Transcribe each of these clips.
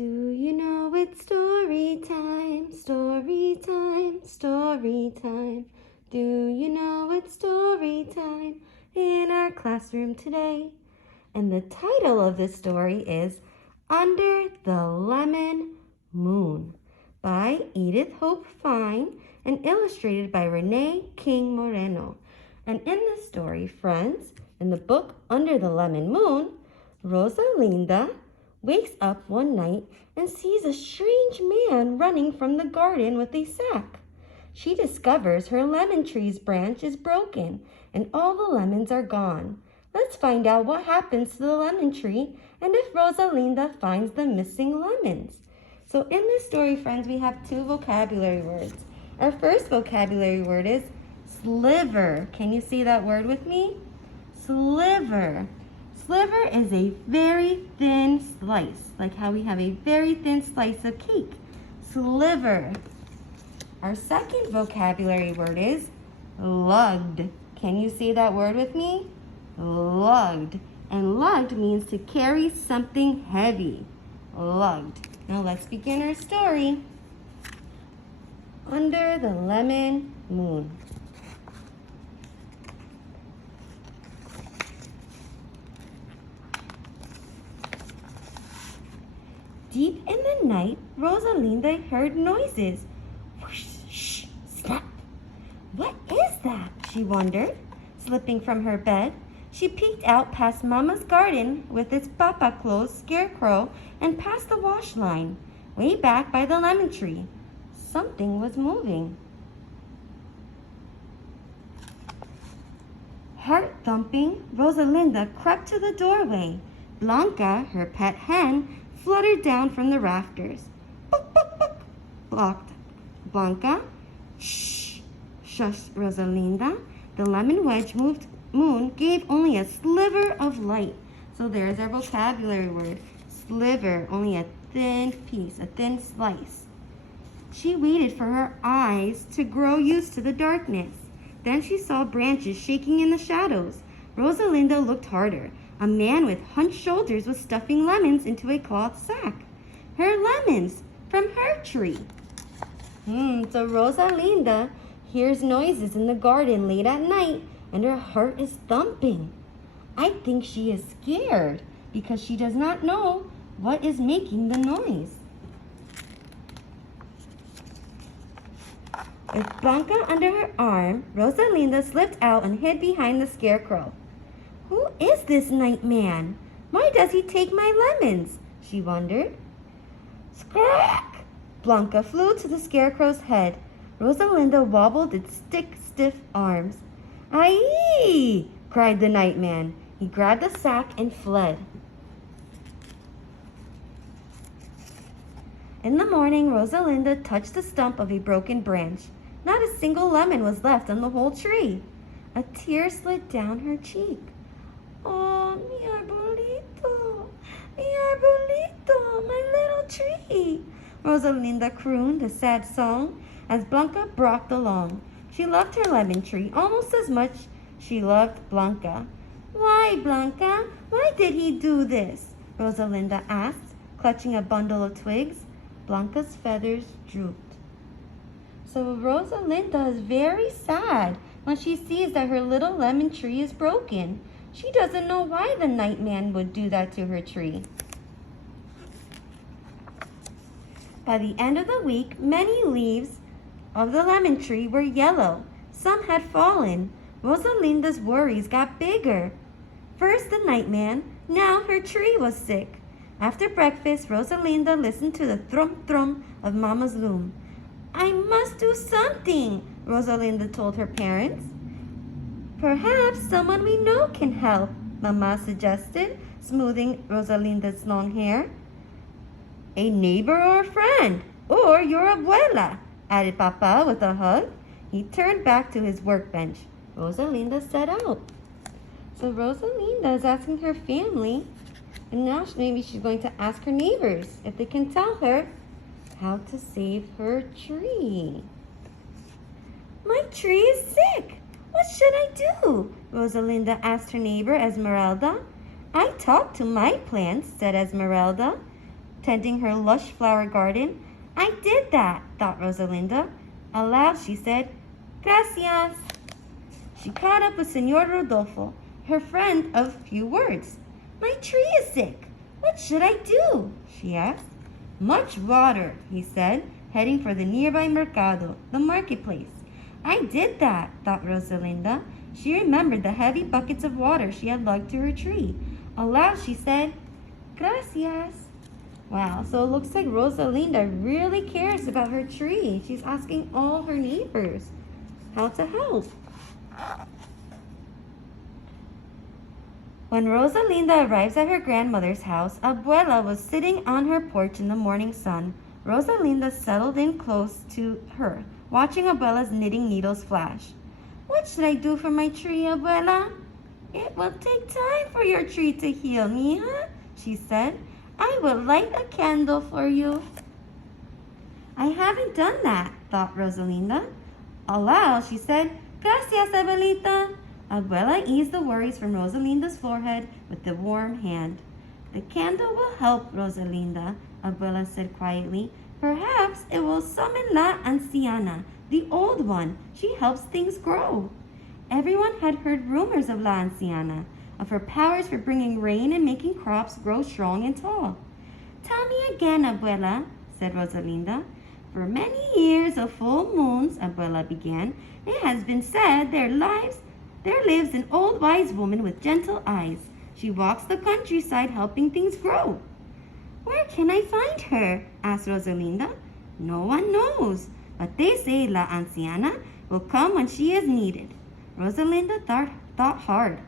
Do you know it's story time, story time, story time? Do you know it's story time in our classroom today? And the title of this story is Under the Lemon Moon by Edith Hope Fine and illustrated by Renee King Moreno. And in this story, friends, in the book Under the Lemon Moon, Rosalinda wakes up one night and sees a strange man running from the garden with a sack. She discovers her lemon tree's branch is broken and all the lemons are gone. Let's find out what happens to the lemon tree and if Rosalinda finds the missing lemons. So in this story, friends, we have two vocabulary words. Our first vocabulary word is sliver. Can you see that word with me? Sliver. Sliver is a very thin slice, like how we have a very thin slice of cake. Sliver. Our second vocabulary word is lugged. Can you say that word with me? Lugged. And lugged means to carry something heavy. Lugged. Now let's begin our story. Under the Lemon Moon. Deep in the night, Rosalinda heard noises. Whoosh, shh, snap. What is that? She wondered. Slipping from her bed, she peeked out past Mama's garden with its papa clothes scarecrow and past the wash line, way back by the lemon tree. Something was moving. Heart thumping, Rosalinda crept to the doorway. Blanca, her pet hen, fluttered down from the rafters. Buck, buck, buck, blocked Blanca. Shh, shushed Rosalinda. The lemon wedge moon gave only a sliver of light. So there's our vocabulary word. Sliver, only a thin piece, a thin slice. She waited for her eyes to grow used to the darkness. Then she saw branches shaking in the shadows. Rosalinda looked harder. A man with hunched shoulders was stuffing lemons into a cloth sack. Her lemons from her tree. So Rosalinda hears noises in the garden late at night and her heart is thumping. I think she is scared because she does not know what is making the noise. With Blanca under her arm, Rosalinda slipped out and hid behind the scarecrow. Who is this night man? Why does he take my lemons? She wondered. Scrack! Blanca flew to the scarecrow's head. Rosalinda wobbled its stiff arms. Aye! Cried the night man. He grabbed the sack and fled. In the morning, Rosalinda touched the stump of a broken branch. Not a single lemon was left on the whole tree. A tear slid down her cheek. Oh, mi arbolito, my little tree. Rosalinda crooned a sad song as Blanca brought along. She loved her lemon tree almost as much she loved Blanca. Why, Blanca? Why did he do this? Rosalinda asked, clutching a bundle of twigs. Blanca's feathers drooped. So Rosalinda is very sad when she sees that her little lemon tree is broken. She doesn't know why the night man would do that to her tree. By the end of the week, many leaves of the lemon tree were yellow. Some had fallen. Rosalinda's worries got bigger. First the night man, now her tree was sick. After breakfast, Rosalinda listened to the thrum-thrum of Mama's loom. I must do something, Rosalinda told her parents. Perhaps someone we know can help, Mama suggested, smoothing Rosalinda's long hair. A neighbor or a friend, or your abuela, added Papa with a hug. He turned back to his workbench. Rosalinda set out. So Rosalinda is asking her family, and now maybe she's going to ask her neighbors if they can tell her how to save her tree. My tree is sick. What should I do? Rosalinda asked her neighbor Esmeralda. I talked to my plants, said Esmeralda. tending her lush flower garden. I did that, thought Rosalinda. Aloud, she said, Gracias. She caught up with Senor Rodolfo, her friend of few words. My tree is sick. What should I do? She asked. Much water, he said, heading for the nearby mercado, the marketplace. I did that, thought Rosalinda. She remembered the heavy buckets of water she had lugged to her tree. Aloud, she said, Gracias. Wow, so it looks like Rosalinda really cares about her tree. She's asking all her neighbors how to help. When Rosalinda arrives at her grandmother's house, Abuela was sitting on her porch in the morning sun. Rosalinda settled in close to her, watching Abuela's knitting needles flash. What should I do for my tree, Abuela? It will take time for your tree to heal, mija, she said. I will light a candle for you. I haven't done that, thought Rosalinda. Aloud, she said, Gracias, Abuelita. Abuela eased the worries from Rosalinda's forehead with a warm hand. The candle will help, Rosalinda, Abuela said quietly. Perhaps it will summon La Anciana, the old one. She helps things grow. Everyone had heard rumors of La Anciana, of her powers for bringing rain and making crops grow strong and tall. Tell me again, Abuela, said Rosalinda. For many years of full moons, Abuela began, it has been said there lives an old wise woman with gentle eyes. She walks the countryside helping things grow. Where can I find her? Asked Rosalinda. No one knows, but they say La Anciana will come when she is needed. Rosalinda thought hard.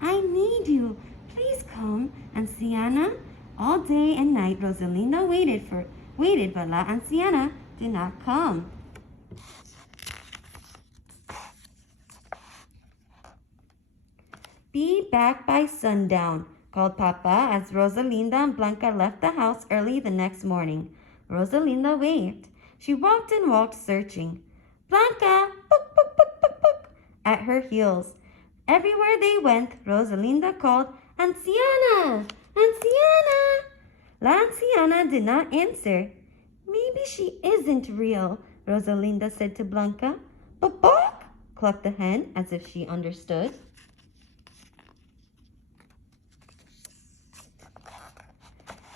I need you. Please come, Anciana. All day and night Rosalinda waited, but La Anciana did not come. Be back by sundown, called Papa as Rosalinda and Blanca left the house early the next morning. Rosalinda waved. She walked and walked, searching. Blanca, book, book, book, book, book, at her heels. Everywhere they went, Rosalinda called, Anciana! Anciana! La Anciana did not answer. Maybe she isn't real, Rosalinda said to Blanca. Bok, clucked the hen as if she understood.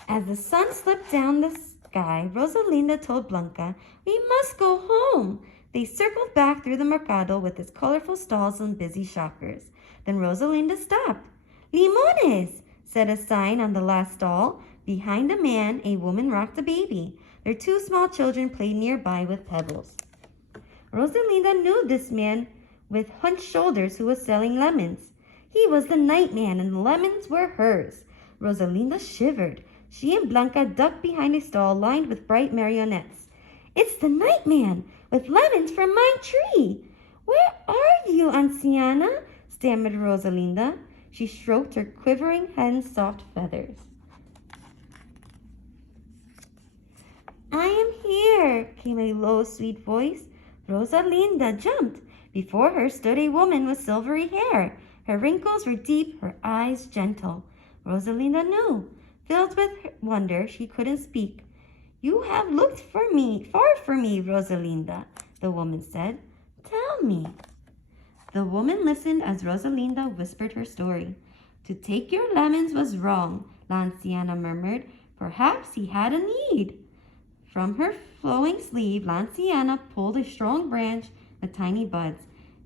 As the sun slipped down the sky, Rosalinda told Blanca, We must go home. They circled back through the mercado with its colorful stalls and busy shoppers. Then Rosalinda stopped. Limones, said a sign on the last stall. Behind a man, a woman rocked a baby. Their two small children played nearby with pebbles. Rosalinda knew this man with hunched shoulders who was selling lemons. He was the night man, and the lemons were hers. Rosalinda shivered. She and Blanca ducked behind a stall lined with bright marionettes. It's the night man with lemons from my tree. Where are you, Anciana? Stammered Rosalinda. She stroked her quivering hen's soft feathers. I am here, came a low, sweet voice. Rosalinda jumped. Before her stood a woman with silvery hair. Her wrinkles were deep, her eyes gentle. Rosalinda knew. Filled with wonder, she couldn't speak. You have looked far for me, Rosalinda, the woman said. Tell me. The woman listened as Rosalinda whispered her story. To take your lemons was wrong, La Anciana murmured. Perhaps he had a need. From her flowing sleeve, La Anciana pulled a strong branch with tiny buds.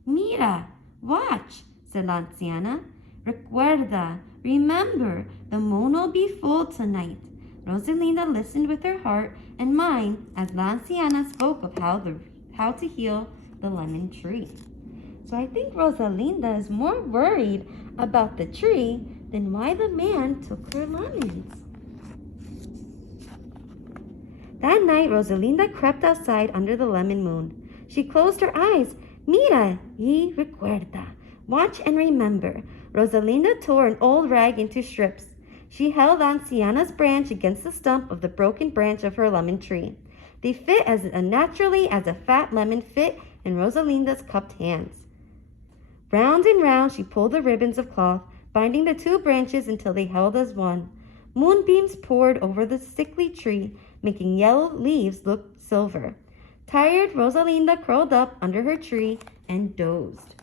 Mira, watch, said La Anciana. Recuerda, remember, the moon will be full tonight. Rosalinda listened with her heart and mind as La Anciana spoke of how to heal the lemon tree. So I think Rosalinda is more worried about the tree than why the man took her lemons. That night, Rosalinda crept outside under the lemon moon. She closed her eyes. Mira y recuerda. Watch and remember. Rosalinda tore an old rag into strips. She held Anciana's branch against the stump of the broken branch of her lemon tree. They fit as naturally as a fat lemon fit in Rosalinda's cupped hands. Round and round she pulled the ribbons of cloth, binding the two branches until they held as one. Moonbeams poured over the sickly tree, making yellow leaves look silver. Tired, Rosalinda curled up under her tree and dozed.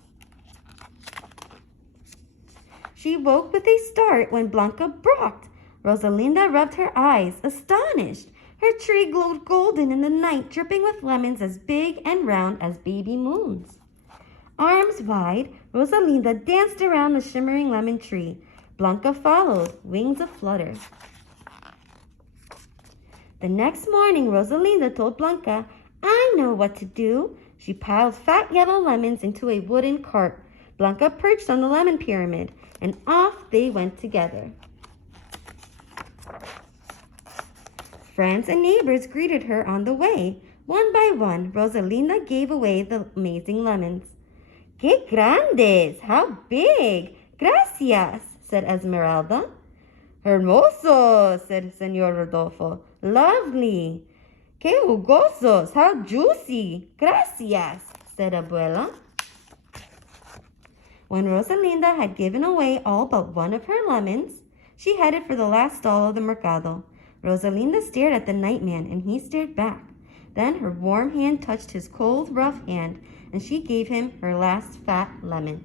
She woke with a start when Blanca barked. Rosalinda rubbed her eyes, astonished. Her tree glowed golden in the night, dripping with lemons as big and round as baby moons. Arms wide, Rosalinda danced around the shimmering lemon tree. Blanca followed, wings aflutter. The next morning, Rosalinda told Blanca, "I know what to do." She piled fat yellow lemons into a wooden cart. Blanca perched on the lemon pyramid, and off they went together. Friends and neighbors greeted her on the way. One by one, Rosalinda gave away the amazing lemons. "Qué grandes! How big! Gracias!" said Esmeralda. "Hermoso!" said Señor Rodolfo. "Lovely!" "Qué jugosos! How juicy! Gracias!" said Abuela. When Rosalinda had given away all but one of her lemons, she headed for the last stall of the mercado. Rosalinda stared at the nightman, and he stared back. Then her warm hand touched his cold, rough hand, and she gave him her last fat lemon.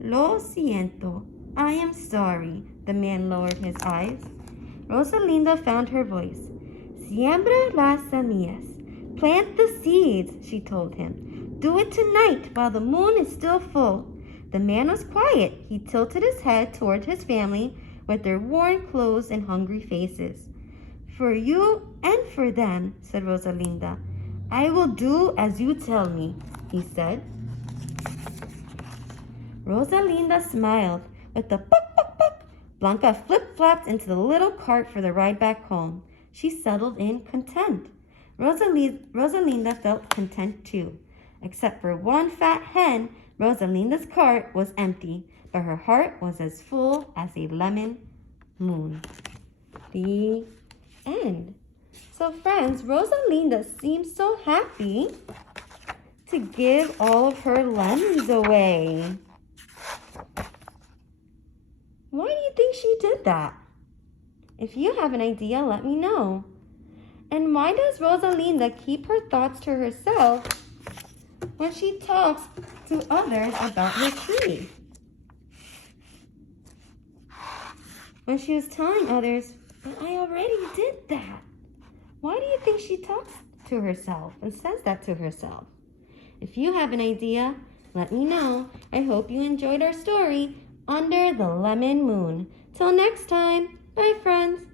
"Lo siento. I am sorry." The man lowered his eyes. Rosalinda found her voice. "Siembra las semillas. Plant the seeds," she told him. "Do it tonight while the moon is still full." The man was quiet. He tilted his head toward his family with their worn clothes and hungry faces. "For you and for them," said Rosalinda. "I will do as you tell me," he said. Rosalinda smiled. With a "puck, puck, puck," Blanca flip-flopped into the little cart for the ride back home. She settled in content. Rosalinda felt content too. Except for one fat hen, Rosalinda's cart was empty, but her heart was as full as a lemon moon. The end. So friends, Rosalinda seems so happy to give all of her lemons away. Why do you think she did that? If you have an idea, let me know. And why does Rosalinda keep her thoughts to herself when she talks to others about her tree? When she was telling others, "But I already did that." Why do you think she talks to herself and says that to herself? If you have an idea, let me know. I hope you enjoyed our story, Under the Lemon Moon. Till next time, bye friends.